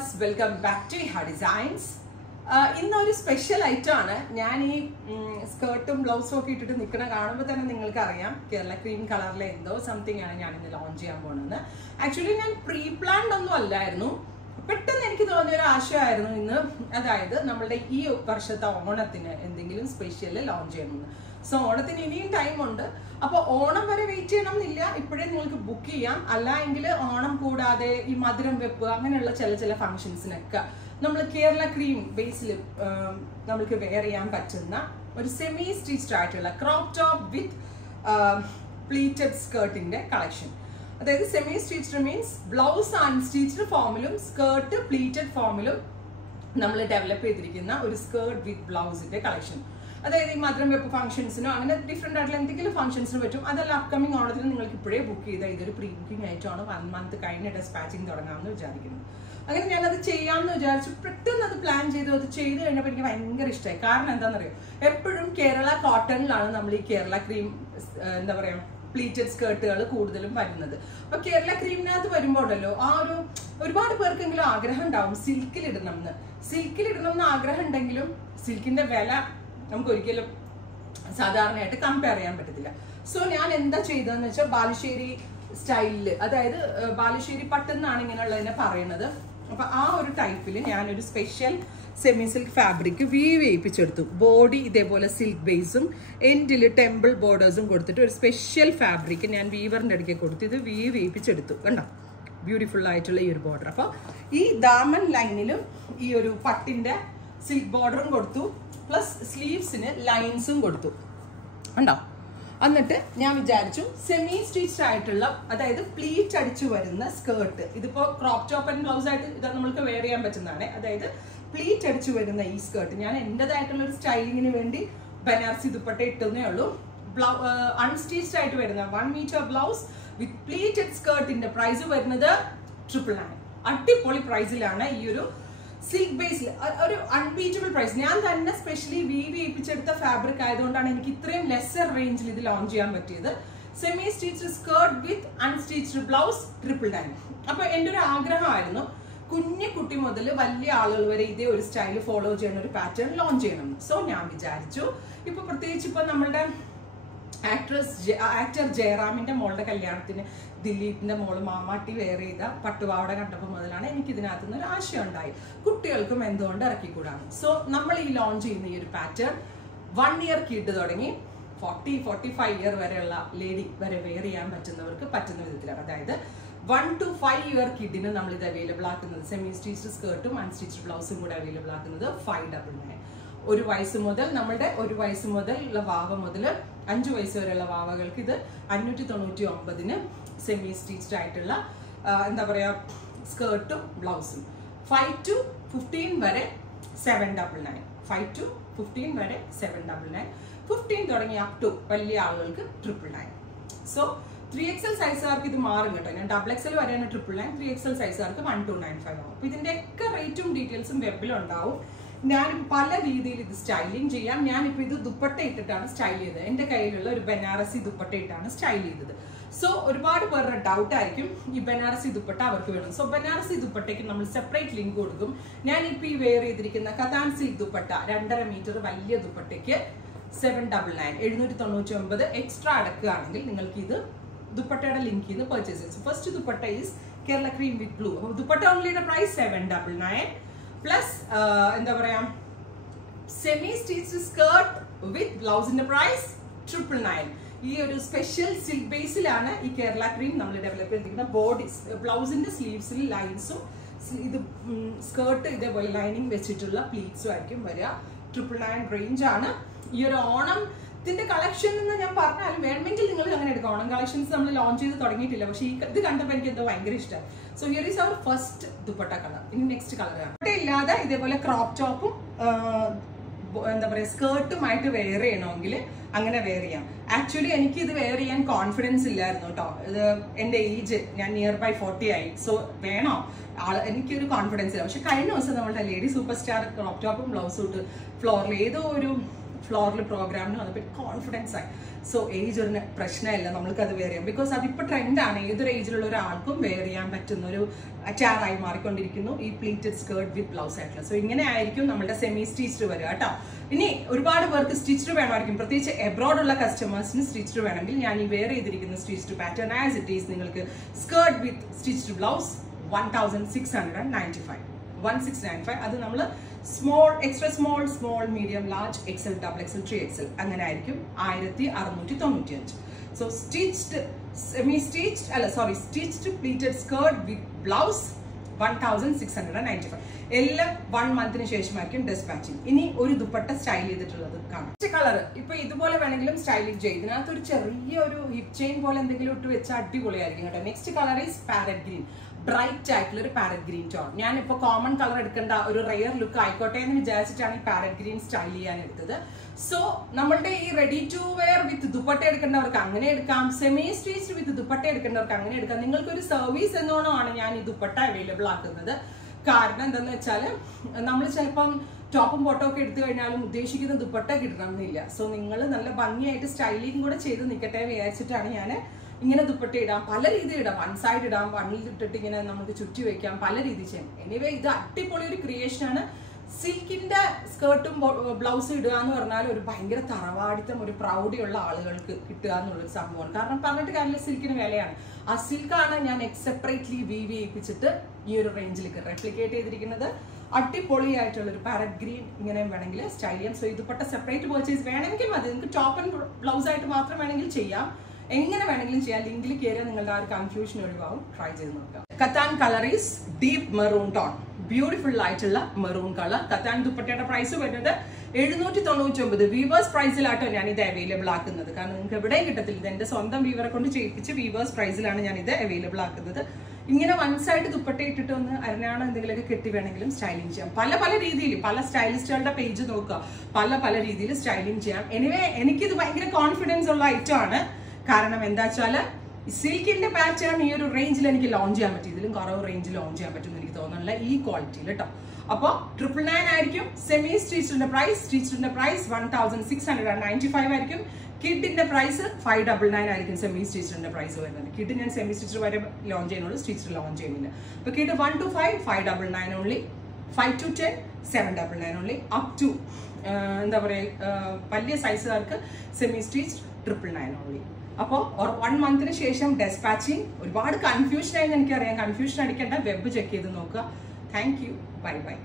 viewers, welcome back to Iha Designs. ഇന്നൊരു special item ആണ്. ഞാൻ ഈ സ്കേർട്ടും ബ്ലൗസും ഒക്കെ ഇട്ടിട്ട് നിൽക്കുന്ന കാണുമ്പോൾ തന്നെ നിങ്ങൾക്ക് അറിയാം കേരള ക്രീം കളറിലെ എന്തോ സംതിങ് ആണ് ഞാൻ ഇന്ന് ലോഞ്ച് ചെയ്യാൻ പോകുന്നത്. ആക്ച്വലി ഞാൻ പ്രീ പ്ലാൻഡ് ഒന്നും അല്ലായിരുന്നു, പെട്ടെന്ന് എനിക്ക് തോന്നിയ ഒരു ആശയമായിരുന്നു ഇന്ന്. അതായത് നമ്മളുടെ ഈ വർഷത്തെ ഓണത്തിന് എന്തെങ്കിലും സ്പെഷ്യൽ ലോഞ്ച് ചെയ്യണമെന്ന്. സോ ഓണത്തിന് ഇനിയും ടൈം ഉണ്ട്. അപ്പോൾ ഓണം വരെ വെയിറ്റ് ചെയ്യണം എന്നില്ല, ഇപ്പോഴേ നിങ്ങൾക്ക് ബുക്ക് ചെയ്യാം. അല്ല എങ്കിൽ ഓണം കൂടാതെ ഈ മധുരം വെപ്പ് അങ്ങനെയുള്ള ചില ഫംഗ്ഷൻസിനൊക്കെ നമ്മൾ കേരള ക്രീം ബേസിൽ നമുക്ക് വെയർ ചെയ്യാൻ പറ്റുന്ന ഒരു സെമി സ്റ്റിച്ച്ഡ് ആയിട്ടുള്ള ക്രോപ്പ് ടോപ്പ് വിത്ത് പ്ലീറ്റഡ് സ്കേർട്ടിന്റെ കളക്ഷൻ. അതായത് semi stitched means blouse unstitched ഫോമിലും സ്കേർട്ട് പ്ലീറ്റഡ് ഫോമിലും നമ്മൾ ഡെവലപ്പ് ചെയ്തിരിക്കുന്ന ഒരു സ്കേർട്ട് വിത്ത് ബ്ലൗസിന്റെ കളക്ഷൻ. അതായത് ഈ മധുരം വെപ്പ് ഫംഗ്ഷൻസിനോ അങ്ങനെ ഡിഫറെന്റ് ആയിട്ടുള്ള എന്തെങ്കിലും ഫംഗ്ഷൻസിന് പറ്റും. അതല്ല അപ്കമിങ് ഓണത്തിന് നിങ്ങൾക്ക് ഇപ്പോഴേ ബുക്ക് ചെയ്താൽ ഇതൊരു പ്രീ ബുക്കിംഗ് ആയിട്ടാണ് 1 മന്ത് കഴിഞ്ഞ ഡെസ്പാച്ചിങ് തുടങ്ങാമെന്ന് വിചാരിക്കുന്നത്. അങ്ങനെ ഞാനത് ചെയ്യാമെന്ന് വിചാരിച്ചു. പെട്ടെന്ന് അത് പ്ലാൻ ചെയ്തു. അത് ചെയ്ത് കഴിഞ്ഞപ്പോൾ എനിക്ക് ഭയങ്കര ഇഷ്ടമായി. കാരണം എന്താണെന്നറിയോ, എപ്പോഴും കേരള കോട്ടണിലാണ് നമ്മൾ ഈ കേരള ക്രീം എന്താ പറയുക പ്ലീറ്റഡ് സ്കേർട്ടുകൾ കൂടുതലും വരുന്നത്. അപ്പൊ കേരള ക്രീമിനകത്ത് വരുമ്പോൾ ഉണ്ടല്ലോ ആ ഒരുപാട് പേർക്കെങ്കിലും ആഗ്രഹം ഉണ്ടാവും സിൽക്കിൽ ഇടണം എന്ന് ആഗ്രഹം ഉണ്ടെങ്കിലും സിൽക്കിന്റെ വില നമുക്ക് ഒരിക്കലും സാധാരണയായിട്ട് കമ്പയർ ചെയ്യാൻ പറ്റത്തില്ല. സോ ഞാൻ എന്താ ചെയ്തതെന്ന് വെച്ചാൽ ബാലുശ്ശേരി സ്റ്റൈലില്, അതായത് ബാലുശ്ശേരി പട്ടെന്നാണ് ഇങ്ങനെയുള്ളതിനെ പറയുന്നത്. അപ്പൊ ആ ഒരു ടൈപ്പിൽ ഞാനൊരു special semi silk fabric weave ചെയ്യിപ്പിച്ചെടുത്തു. ബോഡി ഇതേപോലെ സിൽക്ക് ബേസും എൻഡിൽ ടെമ്പിൾ ബോർഡേഴ്സും കൊടുത്തിട്ട് ഒരു സ്പെഷ്യൽ ഫാബ്രിക് ഞാൻ വീവറിന്റെ അടുക്കെ കൊടുത്ത് ഇത് വീവ് ചെയ്യിപ്പിച്ചെടുത്തു. കണ്ടോ, ബ്യൂട്ടിഫുൾ ആയിട്ടുള്ള ഈ ഒരു ബോർഡർ. അപ്പോൾ ഈ ദാമൻ ലൈനിലും ഈ ഒരു പട്ടിന്റെ സിൽക്ക് ബോർഡറും കൊടുത്തു, പ്ലസ് സ്ലീവ്സിന് ലൈൻസും കൊടുത്തു. ഉണ്ടോ? എന്നിട്ട് ഞാൻ വിചാരിച്ചു സെമി സ്റ്റിച്ച്ഡ് ആയിട്ടുള്ള, അതായത് പ്ലീറ്റ് അടിച്ചു വരുന്ന സ്കേർട്ട്, ഇതിപ്പോ ക്രോപ്പ് ടോപ്പ് ആൻഡ് ബ്ലൗസ് ആയിട്ട് ഇത് നമ്മൾക്ക് വെയർ ചെയ്യാൻ പറ്റുന്നതാണ്. അതായത് പ്ലീറ്റ് അടിച്ചു വരുന്ന ഈ സ്കേർട്ട് ഞാൻ എന്റേതായിട്ടുള്ള ഒരു സ്റ്റൈലിങ്ങിന് വേണ്ടി ബനാറസി ദുപ്പട്ട ഇട്ടുന്നേ ഉള്ളൂ. അൺസ്റ്റിച്ച്ഡ് ആയിട്ട് വരുന്ന 1 മീറ്റർ ബ്ലൗസ് വിത്ത് പ്ലീറ്റഡ് സ്കേർട്ടിന്റെ പ്രൈസ് വരുന്നത് 999. അടിപൊളി പ്രൈസിലാണ് ഈ ഒരു സിൽക്ക് ബേസിൽ ഒരു അൺബീറ്റബിൾ പ്രൈസ്. ഞാൻ തന്നെ സ്പെഷ്യലി വീവ് ചെയ്യിപ്പിച്ചെടുത്ത ഫാബ്രിക് ആയതുകൊണ്ടാണ് എനിക്ക് ഇത്രയും ലെസർ റേഞ്ചിൽ ഇത് ലോഞ്ച് ചെയ്യാൻ പറ്റിയത്. സെമി സ്റ്റിച്ച്ഡ് സ്കേർട്ട് വിത്ത് അൺസ്റ്റിച്ച്ഡ് ബ്ലൗസ് 999. അപ്പൊ എൻ്റെ ഒരു ആഗ്രഹമായിരുന്നു കുഞ്ഞു കുട്ടി മുതൽ വലിയ ആളുകൾ വരെ ഇതേ ഒരു സ്റ്റൈൽ ഫോളോ ചെയ്യുന്ന ഒരു പാറ്റേൺ ലോഞ്ച് ചെയ്യണം. സോ ഞാൻ വിചാരിച്ചു ഇപ്പൊ പ്രത്യേകിച്ച് ഇപ്പൊ നമ്മളുടെ ആക്ടർ ജയറാമിന്റെ മോളുടെ കല്യാണത്തിന് ദിലീപിന്റെ മോള് മാമാട്ടി വെയർ ചെയ്ത പട്ടുപാവട കണ്ടപ്പോൾ മുതലാണ് എനിക്ക് ഇതിനകത്ത് നിന്ന് ഒരു ആശയം ഉണ്ടായി, കുട്ടികൾക്കും എന്തുകൊണ്ട് ഇറക്കിക്കൂടാണ്. സോ നമ്മൾ ഈ ലോഞ്ച് ചെയ്യുന്ന ഈ ഒരു പാറ്റേൺ 1 ഇയർ കിഡ് തുടങ്ങി 40-45 ഇയർ വരെയുള്ള ലേഡി വരെ വെയർ ചെയ്യാൻ പറ്റുന്നവർക്ക് പറ്റുന്ന വിധത്തിലാണ്. അതായത് 1 to 5 ഇയർ കിഡിന് നമ്മൾ ഇത് അവൈലബിൾ ആക്കുന്നത് സെമി സ്റ്റിച്ച്ഡ് സ്കേർട്ടും അൺസ്റ്റിച്ച്ഡ് ബ്ലൗസും കൂടെ അവൈലബിൾ ആക്കുന്നത് 599. 1 വയസ്സ് മുതൽ നമ്മളുടെ 1 വയസ്സ് മുതൽ ഉള്ള വാവ മുതൽ 5 വയസ്സ് വരെയുള്ള വാവകൾക്ക് ഇത് 599 സെമി സ്റ്റിച്ച്ഡ് ആയിട്ടുള്ള എന്താ പറയാ സ്കേർട്ടും ബ്ലൗസും. 5 to 15 വരെ 799. 5 to 15 വരെ 799. 15 തുടങ്ങി അപ് ടു വലിയ ആളുകൾക്ക് 999. സോ 3XL സൈസുകാർക്ക് ഇത് മാറും കേട്ടോ. ഞാൻ XXL വരെയാണ് 999. 3XL സൈസുകാർക്ക് 1295 ആവും. അപ്പൊ ഇതിന്റെ ഒക്കെ റേറ്റും ഡീറ്റെയിൽസും വെബിലുണ്ടാവും. ഞാൻ പല രീതിയിൽ ഇത് സ്റ്റൈലിങ് ചെയ്യാം. ഞാനിപ്പോൾ ഇത് ദുപ്പട്ട ഇട്ടിട്ടാണ് സ്റ്റൈൽ ചെയ്തത്. എൻ്റെ കയ്യിലുള്ള ഒരു ബനാറസി ദുപ്പട്ട ഇട്ടാണ് സ്റ്റൈൽ ചെയ്തത്. സോ ഒരുപാട് പേരുടെ ഡൗട്ട് ആയിരിക്കും ഈ ബനാറസി ദുപ്പട്ട അവർക്ക് വേണം. സോ ബനാറസി ദുപ്പട്ടയ്ക്ക് നമ്മൾ സെപ്പറേറ്റ് ലിങ്ക് കൊടുക്കും. ഞാനിപ്പോൾ ഈ വെയർ ചെയ്തിരിക്കുന്ന കഥാൻ സിൽക്ക് ദുപ്പട്ട 2.5 മീറ്റർ വലിയ ദുപ്പട്ടയ്ക്ക് 799 799 എക്സ്ട്രാ അടക്കുകയാണെങ്കിൽ നിങ്ങൾക്ക് ഇത് ദുപ്പട്ടയുടെ ലിങ്കിൽ നിന്ന് പർച്ചേസ് ചെയ്യും. First dupatta is Kerala cream with blue. അപ്പോൾ ദുപ്പട്ട ഓൺലിയുടെ പ്രൈസ് 799 പ്ലസ് എന്താ പറയാ സെമി സ്റ്റിച്ച്ഡ് സ്കേർട്ട് വിത്ത് ബ്ലൗസിന്റെ പ്രൈസ് 999. ഈ ഒരു സ്പെഷ്യൽ സിൽക്ക് ബേസിലാണ് ഈ കേരള ക്രീം നമ്മൾ ഡെവലപ്പ് ചെയ്തിരിക്കുന്ന. ബോഡി ബ്ലൗസിന്റെ സ്ലീവ്സിൽ ലൈൻസും ഇത് സ്കേർട്ട് ഇതേപോലെ ലൈനിങ് വെച്ചിട്ടുള്ള പ്ലീറ്റ്സും ആയിരിക്കും വരിക. 999 റേഞ്ച് ആണ്. ഈ ഒരു ഓണത്തിന്റെ കളക്ഷൻ എന്ന് ഞാൻ പറഞ്ഞാലും വേണമെങ്കിൽ നിങ്ങൾ അങ്ങനെ എടുക്കാം. ഓണം കളക്ഷൻസ് നമ്മൾ ലോഞ്ച് ചെയ്ത് തുടങ്ങിയിട്ടില്ല, പക്ഷേ ഇത് കണ്ടപ്പോൾ എനിക്ക് എന്തോ ഭയങ്കര ഇഷ്ടമായി. So here is our first dupatta colour. ഇനി നെക്സ്റ്റ് കളറാണ് ദുപ്പട്ട ഇല്ലാതെ ഇതേപോലെ ക്രോപ്പ് ടോപ്പും എന്താ പറയുക സ്കേർട്ടുമായിട്ട് വെയർ ചെയ്യണമെങ്കിൽ അങ്ങനെ വെയർ ചെയ്യാം. ആക്ച്വലി എനിക്ക് ഇത് വെയർ ചെയ്യാൻ കോൺഫിഡൻസ് ഇല്ലായിരുന്നു കേട്ടോ. ഇത് എൻ്റെ ഏജ്, ഞാൻ നിയർ ബൈ 40 ആയി. സോ വേണോ എനിക്കൊരു കോൺഫിഡൻസ് ഇല്ല. പക്ഷെ കഴിഞ്ഞ ദിവസം നമ്മളുടെ ലേഡി സൂപ്പർ സ്റ്റാർ ക്രോപ്പ് ടോപ്പും ബ്ലൗസും ഇട്ട് ഏതോ ഒരു ഫ്ലോറിൽ പ്രോഗ്രാമിന് വന്നപ്പോൾ കോൺഫിഡൻസ് ആയി. സോ ഏജ് ഒരു പ്രശ്നമല്ല, നമ്മൾക്ക് അത് വെയർ ചെയ്യാം. ബിക്കോസ് അതിപ്പോൾ ട്രെൻഡാണ്, ഏതൊരു ഏജിലുള്ള ഒരാൾക്കും വെയർ ചെയ്യാൻ പറ്റുന്ന ഒരു അറ്റാറായി മാറിക്കൊണ്ടിരിക്കുന്നു ഈ പ്ലീറ്റഡ് സ്കേർട്ട് വിത്ത് ബ്ലൗസ് ആയിട്ടുള്ള. സോ ഇങ്ങനെ ആയിരിക്കും നമ്മുടെ സെമി സ്റ്റിച്ച്ഡ് വരിക കേട്ടോ. ഇനി ഒരുപാട് പേർക്ക് സ്റ്റിച്ച്ഡ് വേണമായിരിക്കും, പ്രത്യേകിച്ച് എബ്രോഡ് ഉള്ള കസ്റ്റമേഴ്സിന് സ്റ്റിച്ച്ഡ് വേണമെങ്കിൽ ഞാൻ ഈ വെയർ ചെയ്തിരിക്കുന്ന stitched pattern as it is നിങ്ങൾക്ക് സ്കേർട്ട് വിത്ത് സ്റ്റിച്ച്ഡ് ബ്ലൗസ് 1695. 1695. അത് നമ്മൾ small, extra small, small, medium, large, XL, double XL, 3XL അങ്ങനെ ആയിരിക്കും 1695. സോ സ്റ്റിച്ച്ഡ് സെമി സ്റ്റിച്ച്ഡ് അല്ല sorry stitched pleated skirt with blouse 1695. എല്ലാം 1 മന്തിന് ശേഷമായിരിക്കും ഡിസ്പാച്ചിങ്. ഇനി ഒരു ദുപ്പട്ട സ്റ്റൈൽ ചെയ്തിട്ടുള്ളത് കാണാം. കളർ ഇപ്പൊ ഇതുപോലെ വേണമെങ്കിലും സ്റ്റൈലിംഗ് ചെയ്യും. ഇതിനകത്ത് ഒരു ചെറിയ ഒരു ഹിപ്പ് ചെയിൻ പോലെ എന്തെങ്കിലും ഇട്ട് വെച്ചാൽ അടിപൊളിയായിരിക്കും കേട്ടോ. Next colour is parrot green. Bright ആയിട്ടുള്ള ഒരു പാരറ്റ് ഗ്രീൻ ടോൺ. ഞാനിപ്പോൾ കോമൺ കളർ എടുക്കേണ്ട ഒരു റെയർ ലുക്ക് ആയിക്കോട്ടെ എന്ന് വിചാരിച്ചിട്ടാണ് ഈ പാരറ്റ് ഗ്രീൻ സ്റ്റൈൽ ചെയ്യാൻ എടുത്തത്. സോ നമ്മളുടെ ഈ റെഡി ടു വെയർ വിത്ത് ദുപ്പട്ട എടുക്കേണ്ടവർക്ക് അങ്ങനെ എടുക്കാം, സെമി സ്റ്റിച്ച്ഡ് വിത്ത് ദുപ്പട്ട എടുക്കേണ്ടവർക്ക് അങ്ങനെ എടുക്കാം. നിങ്ങൾക്കൊരു സർവീസ് എന്നോണമാണ് ഞാൻ ഈ ദുപ്പട്ട അവൈലബിൾ ആക്കുന്നത്. കാരണം എന്താണെന്ന് വെച്ചാൽ നമ്മൾ ചിലപ്പം ടോപ്പും ബോട്ടം ഒക്കെ എടുത്തു കഴിഞ്ഞാലും ഉദ്ദേശിക്കുന്ന ദുപ്പട്ട കിട്ടണം എന്നില്ല. സോ നിങ്ങൾ നല്ല ഭംഗിയായിട്ട് സ്റ്റൈലിംഗ് കൂടെ ചെയ്ത് നിൽക്കട്ടെ വിചാരിച്ചിട്ടാണ് ഞാൻ ഇങ്ങനെ ദുപ്പട്ട ഇടാം, പല രീതി ഇടാം, 1 സൈഡ് ഇടാം, 1 ഇട്ടിട്ട് ഇങ്ങനെ നമുക്ക് ചുറ്റി വെക്കാം, പല രീതി ചെയ്യാം. എനിവേ ഇത് അടിപൊളി ഒരു ക്രിയേഷൻ ആണ്. സിൽക്കിന്റെ സ്കേർട്ടും ബ്ലൗസും ഇടുക എന്ന് പറഞ്ഞാൽ ഒരു ഭയങ്കര തറവാടിത്തം, ഒരു പ്രൗഢിയുള്ള ആളുകൾക്ക് കിട്ടുക എന്നുള്ളൊരു സംഭവമാണ്. കാരണം പറഞ്ഞിട്ട് കാര്യമില്ല, സിൽക്കിന് വിലയാണ്. ആ സിൽക്കാണ് ഞാൻ സെപ്പറേറ്റ്ലി വീവ് ചെയ്യിപ്പിച്ചിട്ട് ഈ ഒരു റേഞ്ചിലേക്ക് റെപ്ലിക്കേറ്റ് ചെയ്തിരിക്കുന്നത്. അടിപൊളിയായിട്ടുള്ള ഒരു പാരറ്റ് ഗ്രീൻ ഇങ്ങനെ വേണമെങ്കിൽ സ്റ്റൈൽ ചെയ്യാം. സോ ഇതുപെട്ട സെപ്പറേറ്റ് പർച്ചേസ് വേണമെങ്കിൽ മതി. നിങ്ങൾക്ക് ടോപ്പ് ആൻഡ് ബ്ലൗസ് ആയിട്ട് മാത്രം വേണമെങ്കിൽ ചെയ്യാം, എങ്ങനെ വേണമെങ്കിലും ചെയ്യാം. ലിങ്കിൽ കയറിയാൽ നിങ്ങളുടെ ആ ഒരു കൺഫ്യൂഷൻ ഒഴിവാകും. ട്രൈ ചെയ്ത് നോക്കാം. Katan colour is deep maroon tone, beautiful ആയിട്ടുള്ള മെറൂൺ കളർ. കത്താൻ ദുപ്പട്ടയുടെ പ്രൈസ് വരുന്നത് 799. വീവേഴ്സ് പ്രൈസിലാട്ടോ ഞാൻ ഇത് അവൈലബിൾ ആക്കുന്നത്. കാരണം നിങ്ങൾക്ക് എവിടെയും കിട്ടത്തില്ല. ഇത് എന്റെ സ്വന്തം വീവറെ കൊണ്ട് ചെയ്യിപ്പിച്ച് വീവേഴ്സ് പ്രൈസിലാണ് ഞാൻ ഇത് അവൈലബിൾ ആക്കുന്നത്. ഇങ്ങനെ 1 സൈഡ് ദുപ്പട്ട ഇട്ടിട്ട് ഒന്ന് അരഞ്ഞാണ് എന്തെങ്കിലുമൊക്കെ കെട്ടി വേണമെങ്കിലും സ്റ്റൈലിംഗ് ചെയ്യാം. പല പല രീതിയിൽ, പല സ്റ്റൈലിസ്റ്റുകളുടെ പേജ് നോക്കുക, പല പല രീതിയിൽ സ്റ്റൈലിംഗ് ചെയ്യാം. എനിവേ എനിക്കിത് ഭയങ്കര കോൺഫിഡൻസ് ഉള്ള ഐറ്റം ആണ്. കാരണം എന്താ വെച്ചാൽ സിൽക്കിന്റെ പാറ്റേൺ ഈ ഒരു റേഞ്ചിൽ എനിക്ക് ലോഞ്ച് ചെയ്യാൻ പറ്റും. ഇതിലും കുറവ് റേഞ്ചിൽ ലോഞ്ച് ചെയ്യാൻ പറ്റും എന്ന് എനിക്ക് തോന്നുന്നില്ല ഈ ക്വാളിറ്റിയിൽ കേട്ടോ. അപ്പോൾ 999 ആയിരിക്കും സെമി സ്റ്റിച്ചിന്റെ പ്രൈസ്. സ്റ്റിച്ചിന്റെ പ്രൈസ് 1695 ആയിരിക്കും. കിഡിന്റെ പ്രൈസ് 599 ആയിരിക്കും സെമി സ്റ്റിച്ചിന്റെ പ്രൈസ് വരുന്നത്. കിഡ് ഞാൻ സെമി സ്റ്റിച്ച് വരെ ലോഞ്ച് ചെയ്യുന്നുള്ളൂ, സ്റ്റിച്ച് ലോഞ്ച് ചെയ്യുന്നില്ല. അപ്പോൾ kid 1 to 5 599 only, 5 to 10 799 only, up to എന്താ പറയുക വലിയ സൈസുകാർക്ക് സെമി സ്റ്റിച്ച് 999 ഓൺലി. അപ്പോൾ 1 മന്തിന് ശേഷം ഡെസ്പാച്ചിങ്. ഒരുപാട് കൺഫ്യൂഷൻ ആയെന്ന് എനിക്കറിയാം. കൺഫ്യൂഷൻ അടിക്കേണ്ട, വെബ് ചെക്ക് ചെയ്ത് നോക്കുക. Thank you, bye bye.